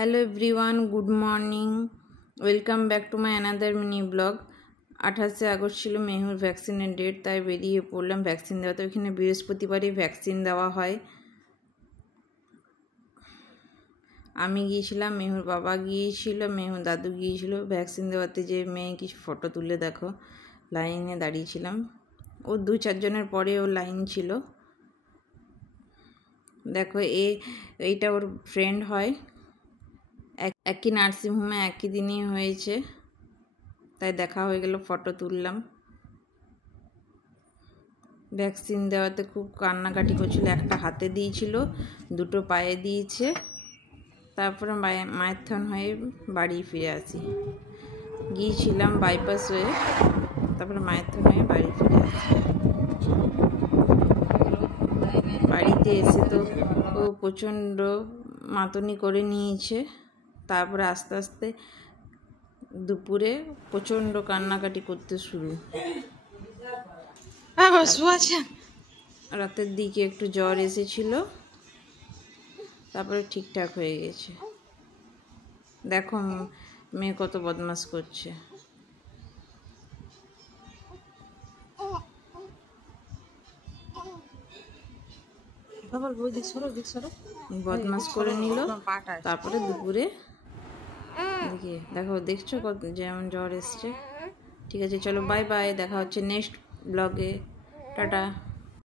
Hello everyone, good morning. Welcome back to my another mini blog. 28শে August ছিল মেহুর ভ্যাকসিনের ডেট, তাই বেরিয়ে পড়লাম ভ্যাকসিন দেওয়া। তো এখানে বৃহস্পতিবারই ভ্যাকসিন দেওয়া হয়। আমি গিয়েছিলাম, মেহুর বাবা গিয়েছিল, মেহুর দাদু গিয়েছিল ভ্যাকসিন দেওয়াতে। যে মেয়ে কিছু ফটো তুলে দেখো, লাইনে দাঁড়িয়েছিলাম। ও 2-4 জনের পরে ওর লাইন ছিল। দেখো এইটা ওর ফ্রেন্ড হয়, একই নার্সিংহোমে একই দিনই হয়েছে, তাই দেখা হয়ে গেল, ফটো তুললাম। ভ্যাকসিন দেওয়াতে খুব কান্নাকাটি করছিল। একটা হাতে দিয়েছিল, দুটো পায়ে দিয়েছে। তারপরে মায়ের হয়ে বাড়ি ফিরে আসি। গিয়েছিলাম বাইপাস হয়ে, তারপরে মায়ের হয়ে বাড়ি ফিরে আসি। বাড়িতে এসে তো ও প্রচণ্ড মাতনি করে নিয়েছে। তারপরে আস্তে আস্তে দুপুরে প্রচণ্ড কান্নাকাটি করতে শুরু। রাতের দিকে একটু জ্বর এসেছিল, তারপরে ঠিকঠাক হয়ে গেছে। দেখো মেয়ে কত বদমাশ করছে। বদমাশ করে নিল, তারপরে দুপুরে দেখছো কত যেমন জ্বর এসছে। ঠিক আছে, চলো বাই বাই, দেখা হচ্ছে নেক্সট ব্লগে। টাটা।